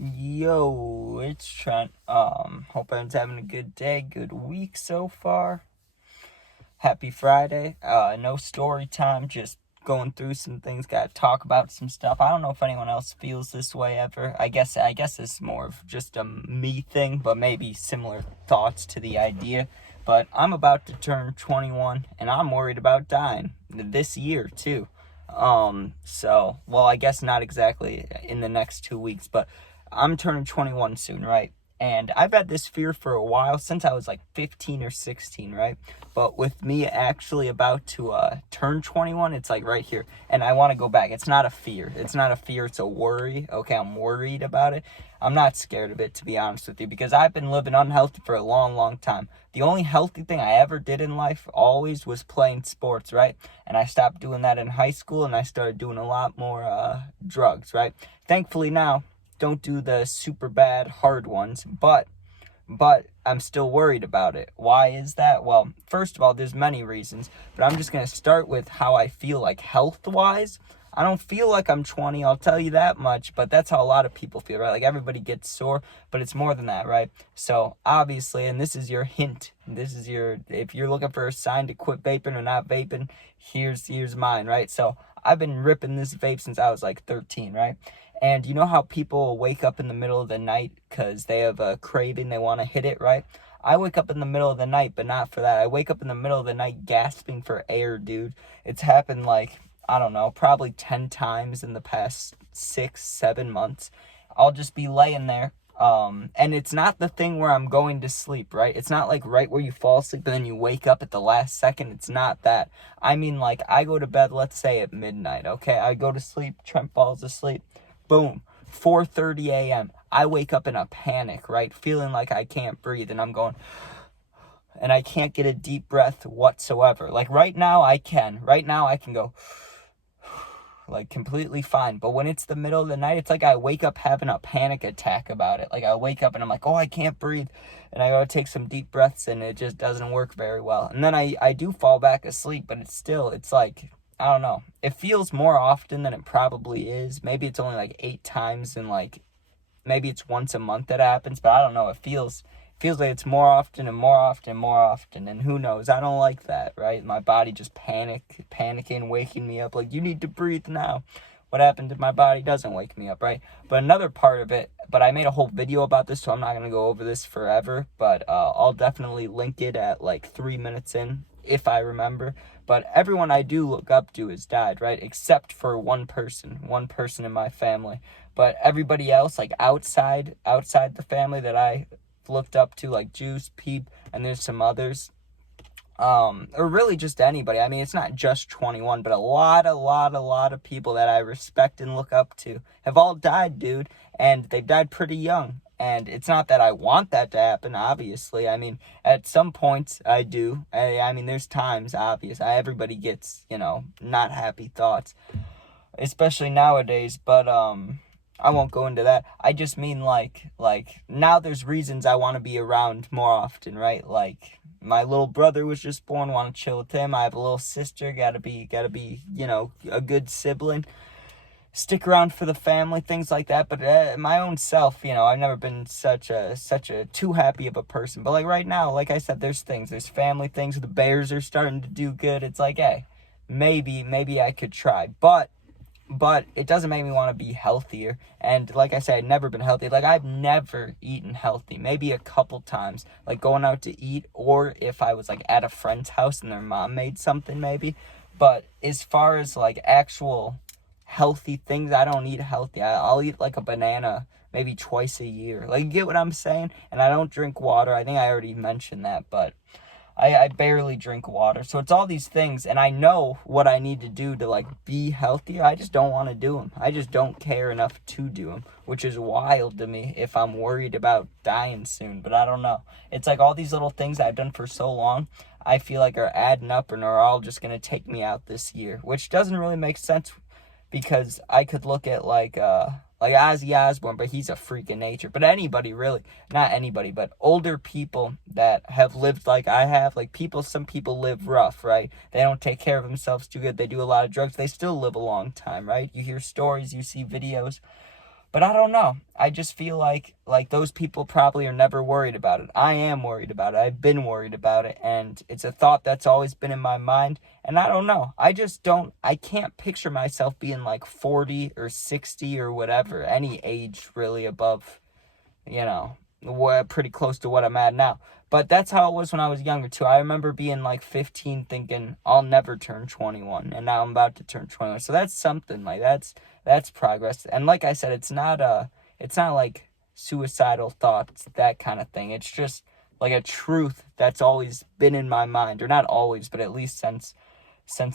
Yo, it's Trent. Hope everyone's having a good day, good week so far. Happy Friday. No story time, just going through some things, gotta talk about some stuff. I don't know if anyone else feels this way ever. I guess it's more of just a me thing, but maybe similar thoughts to the idea. But I'm about to turn 21 and I'm worried about dying this year too. Well, I guess not exactly in the next 2 weeks, but I'm turning 21 soon, right? And I've had this fear for a while, since I was like 15 or 16, right? But with me actually about to turn 21, it's like right here. And I want to go back. It's not a fear. It's a worry. Okay, I'm worried about it. I'm not scared of it, to be honest with you, because I've been living unhealthy for a long, long time. The only healthy thing I ever did in life always was playing sports, right? And I stopped doing that in high school, and I started doing a lot more drugs, right? Thankfully now, don't do the super bad hard ones, but I'm still worried about it. Why is that? Well, first of all, there's many reasons, but I'm just going to start with how I feel like health-wise. I don't feel like I'm 20, I'll tell you that much, but that's how a lot of people feel, right? Like everybody gets sore, but it's more than that, right? So obviously, and this is your hint, if you're looking for a sign to quit vaping or not vaping, here's mine, right? So I've been ripping this vape since I was like 13, right? And you know how people wake up in the middle of the night because they have a craving, they want to hit it, right? I wake up in the middle of the night, but not for that. I wake up in the middle of the night gasping for air, dude. It's happened like, I don't know, probably 10 times in the past 6, 7 months. I'll just be laying there. And it's not the thing where I'm going to sleep, right? It's not like right where you fall asleep and then you wake up at the last second. It's not that. I mean, like, I go to bed, let's say at midnight, okay? I go to sleep, Trent falls asleep. Boom, 4:30 a.m. I wake up in a panic, right? Feeling like I can't breathe, and I'm going, and I can't get a deep breath whatsoever. Like right now I can go like completely fine. But when it's the middle of the night, it's like I wake up having a panic attack about it. Like I wake up and I'm like, oh, I can't breathe. And I go to take some deep breaths and it just doesn't work very well. And then I do fall back asleep, but it's like, I don't know. It feels more often than it probably is. Maybe it's only like 8 times and like maybe it's once a month that happens, but I don't know. It feels like it's more often and more often and more often, and who knows? I don't like that, right? My body just panicking, waking me up like, you need to breathe now. What happened if my body doesn't wake me up, right? But another part of it, but I made a whole video about this, so I'm not going to go over this forever, but I'll definitely link it at like 3 minutes in, if I remember. But everyone I do look up to has died, right? Except for one person in my family. But everybody else, like outside the family that I looked up to, like Juice, Peep, and there's some others, or really just anybody. I mean, it's not just 21, but a lot of people that I respect and look up to have all died, dude, and they've died pretty young. And it's not that I want that to happen, obviously. I mean, at some points I do. I mean, there's times, obvious. Everybody gets, not happy thoughts, especially nowadays, but I won't go into that. I just mean like now there's reasons I want to be around more often, right? Like my little brother was just born, want to chill with him. I have a little sister, gotta be a good sibling. Stick around for the family, things like that. But my own self, I've never been such a too happy of a person. But like right now, like I said, there's family things. The Bears are starting to do good. It's like, hey, maybe I could try, but it doesn't make me want to be healthier. And like I said, I've never been healthy. Like I've never eaten healthy, maybe a couple times, like going out to eat, or if I was like at a friend's house and their mom made something, maybe. But as far as like actual healthy things, I don't eat healthy. I'll eat like a banana maybe twice a year. Like, you get what I'm saying? And I don't drink water. I think I already mentioned that, but I barely drink water. So it's all these things, and I know what I need to do to like be healthier. I just don't want to do them. I just don't care enough to do them, which is wild to me if I'm worried about dying soon. But I don't know. It's like all these little things I've done for so long, I feel like are adding up and are all just going to take me out this year, which doesn't really make sense, because I could look at like Ozzy Osbourne, but he's a freak of nature. But anybody, really, not anybody, but older people that have lived like I have, like some people live rough, right? They don't take care of themselves too good. They do a lot of drugs. They still live a long time, right? You hear stories, you see videos. But I don't know. I just feel like those people probably are never worried about it. I am worried about it. I've been worried about it, and it's a thought that's always been in my mind. And I don't know. I can't picture myself being like 40 or 60 or whatever, any age really above, you know, pretty close to what I'm at now. But that's how it was when I was younger too. I remember being like 15 thinking I'll never turn 21, and now I'm about to turn 21. So that's something. Like that's progress. And like I said, it's not like suicidal thoughts, that kind of thing. It's just like a truth that's always been in my mind, or not always, but at least since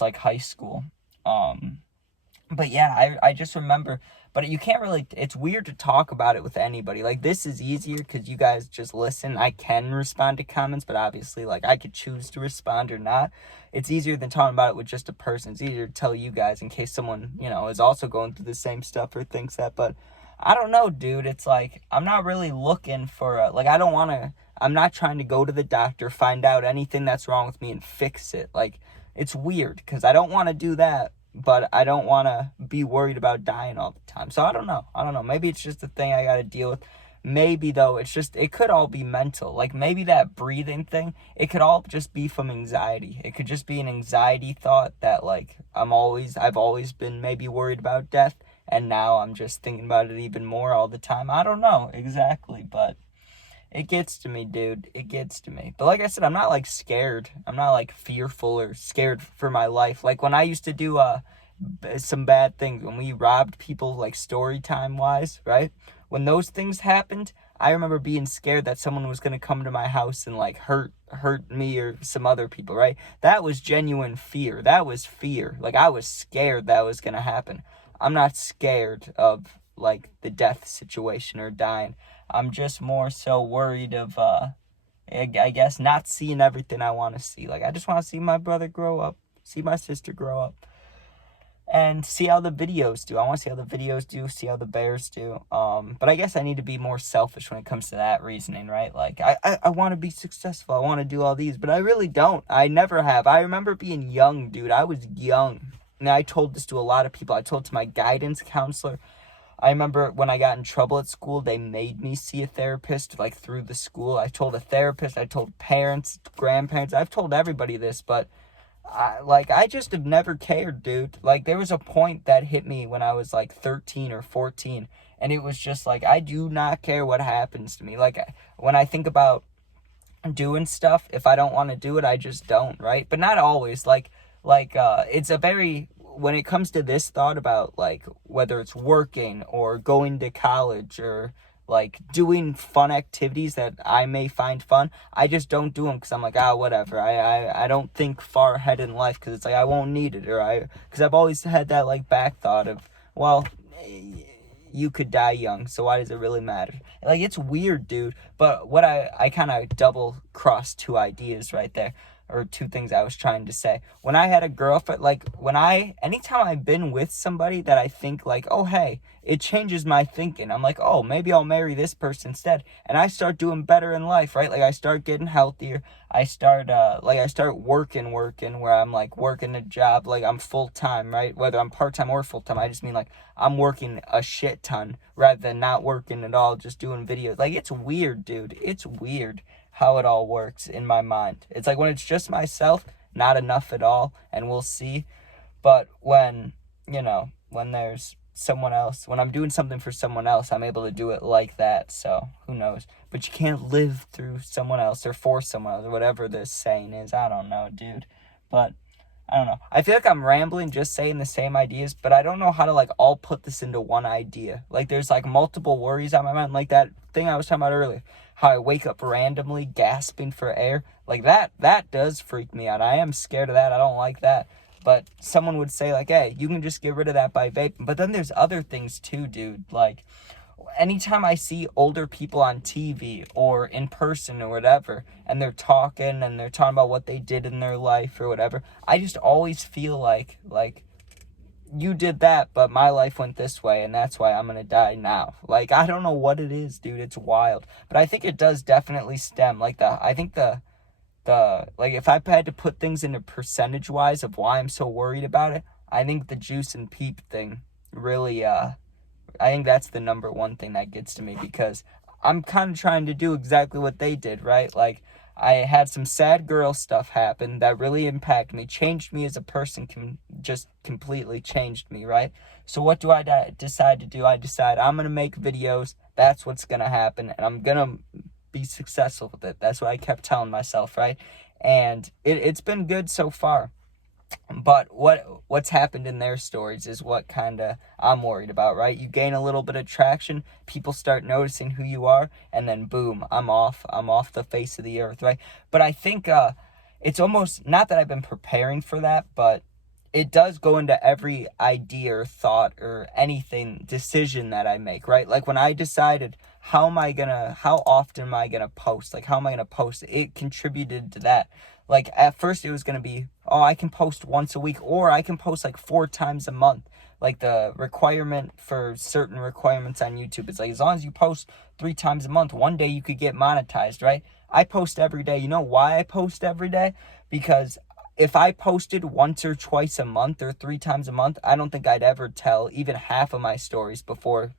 like high school. But yeah, I just remember, but you can't really, it's weird to talk about it with anybody. Like, this is easier because you guys just listen. I can respond to comments, but obviously, like, I could choose to respond or not. It's easier than talking about it with just a person. It's easier to tell you guys in case someone, is also going through the same stuff or thinks that. But I don't know, dude. It's like, I'm not really looking for, I'm not trying to go to the doctor, find out anything that's wrong with me and fix it. Like, it's weird because I don't want to do that, but I don't want to be worried about dying all the time. So I don't know. Maybe it's just a thing I got to deal with. Maybe, though, it could all be mental. Like, maybe that breathing thing, it could all just be from anxiety. It could just be an anxiety thought that, like, I've always been maybe worried about death, and now I'm just thinking about it even more all the time. I don't know exactly, but it gets to me, dude. It gets to me. But like I said, I'm not like scared. I'm not like fearful or scared for my life. Like when I used to do some bad things, when we robbed people, like story time wise, right? When those things happened, I remember being scared that someone was going to come to my house and like hurt me or some other people, right? That was genuine fear. That was fear. Like I was scared that was going to happen. I'm not scared of like the death situation or dying. I'm just more so worried of, I guess, not seeing everything I want to see. Like, I just want to see my brother grow up, see my sister grow up, and see how the videos do. I want to see how the videos do, see how the Bears do. But I guess I need to be more selfish when it comes to that reasoning, right? Like, I want to be successful. I want to do all these, but I really don't. I never have. I remember being young, dude. I was young. And I told this to a lot of people. I told it to my guidance counselor. I remember when I got in trouble at school, they made me see a therapist, like, through the school. I told a therapist, I told parents, grandparents, I've told everybody this, but, I just have never cared, dude. Like, there was a point that hit me when I was, like, 13 or 14, and it was just, like, I do not care what happens to me. Like, when I think about doing stuff, if I don't want to do it, I just don't, right? But not always. It's a very, when it comes to this thought about like whether it's working or going to college or like doing fun activities that I may find fun, I just don't do them because I'm like, whatever. I don't think far ahead in life because it's like I won't need it, because I've always had that like back thought of, well, you could die young, so why does it really matter? Like, it's weird, dude. But what I kind of double crossed two ideas right there, or two things I was trying to say. When I had a girlfriend, like, anytime I've been with somebody that I think, like, oh, hey, it changes my thinking. I'm like, oh, maybe I'll marry this person instead. And I start doing better in life, right? Like, I start getting healthier. I start working where I'm, like, working a job, like, I'm full-time, right? Whether I'm part-time or full-time, I just mean, like, I'm working a shit ton rather than not working at all, just doing videos. Like, it's weird, dude. It's weird how it all works in my mind. It's like when it's just myself, not enough at all, and we'll see. But when there's someone else, when I'm doing something for someone else, I'm able to do it like that. So who knows? But you can't live through someone else or for someone else, or whatever this saying is. I don't know, dude. But I don't know. I feel like I'm rambling just saying the same ideas, but I don't know how to like all put this into one idea. Like there's like multiple worries on my mind, like that thing I was talking about earlier. How I wake up randomly gasping for air. Like that does freak me out. I am scared of that. I don't like that. But someone would say like, hey, you can just get rid of that by vaping. But then there's other things too, dude. Like anytime I see older people on TV or in person or whatever, and they're talking about what they did in their life or whatever, I just always feel like you did that, but my life went this way, and that's why I'm gonna die now. Like, I don't know what it is, dude. It's wild. But I think it does definitely stem, like, if I had to put things into percentage-wise of why I'm so worried about it, I think the juice and peep thing really I think that's the number one thing that gets to me, because I'm kind of trying to do exactly what they did, right? Like, I had some sad girl stuff happen that really impacted me, changed me as a person, just completely changed me, right? So what do I decide to do? I decide I'm going to make videos. That's what's going to happen, and I'm going to be successful with it. That's what I kept telling myself, right? And it's been good so far. But what's happened in their stories is what kind of I'm worried about, right? You gain a little bit of traction, people start noticing who you are, and then boom, I'm off the face of the earth, right? But I think it's almost, not that I've been preparing for that, but it does go into every idea or thought or anything, decision that I make, right? Like when I decided how often am I gonna post? Like, how am I gonna post? It contributed to that. Like, at first it was going to be, oh, I can post once a week, or I can post like 4 times a month. Like, the requirement for certain requirements on YouTube is like, as long as you post 3 times a month, one day you could get monetized, right? I post every day. You know why I post every day? Because if I posted once or twice a month or 3 times a month, I don't think I'd ever tell even half of my stories before,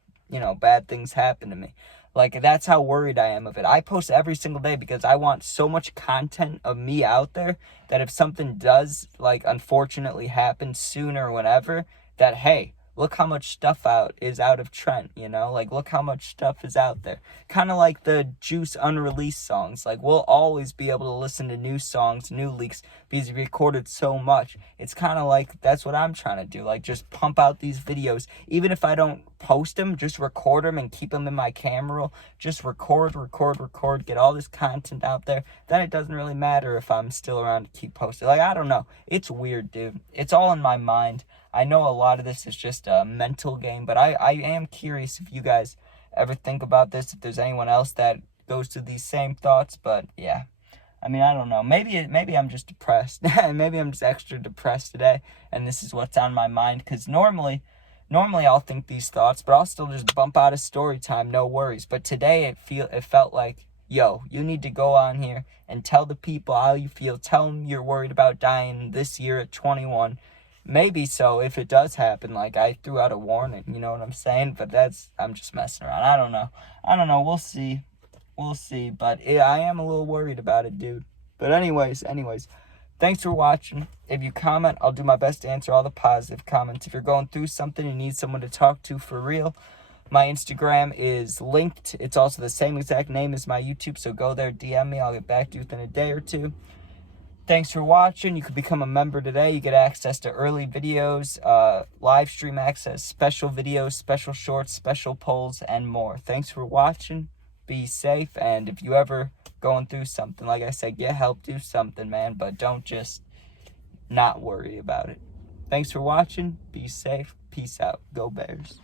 bad things happen to me. Like, that's how worried I am of it. I post every single day because I want so much content of me out there that if something does, like, unfortunately happen sooner or whenever, that, hey, look how much stuff is out of Trent, Like, look how much stuff is out there. Kind of like the Juice unreleased songs. Like, we'll always be able to listen to new songs, new leaks, because he recorded so much. It's kind of like, that's what I'm trying to do. Like, just pump out these videos. Even if I don't post them, just record them and keep them in my camera roll. Just record, get all this content out there. Then it doesn't really matter if I'm still around to keep posting. Like, I don't know. It's weird, dude. It's all in my mind. I know a lot of this is just a mental game, but I am curious if you guys ever think about this, if there's anyone else that goes through these same thoughts. But yeah, I mean, I don't know. Maybe I'm just depressed. Maybe I'm just extra depressed today, and this is what's on my mind. Because normally I'll think these thoughts, but I'll still just bump out a story time, no worries. But today it felt like, yo, you need to go on here and tell the people how you feel. Tell them you're worried about dying this year at 21. Maybe so if it does happen. Like, I threw out a warning, you know what I'm saying? But I'm just messing around. I don't know. We'll see. But I am a little worried about it, dude. But anyways, thanks for watching. If you comment, I'll do my best to answer all the positive comments. If you're going through something and need someone to talk to for real, my Instagram is linked. It's also the same exact name as my YouTube, so go there, DM me. I'll get back to you within a day or two. Thanks for watching. You can become a member today. You get access to early videos, live stream access, special videos, special shorts, special polls, and more. Thanks for watching. Be safe, and if you ever going through something, like I said, get help, do something, man, but don't just not worry about it. Thanks for watching. Be safe. Peace out. Go Bears.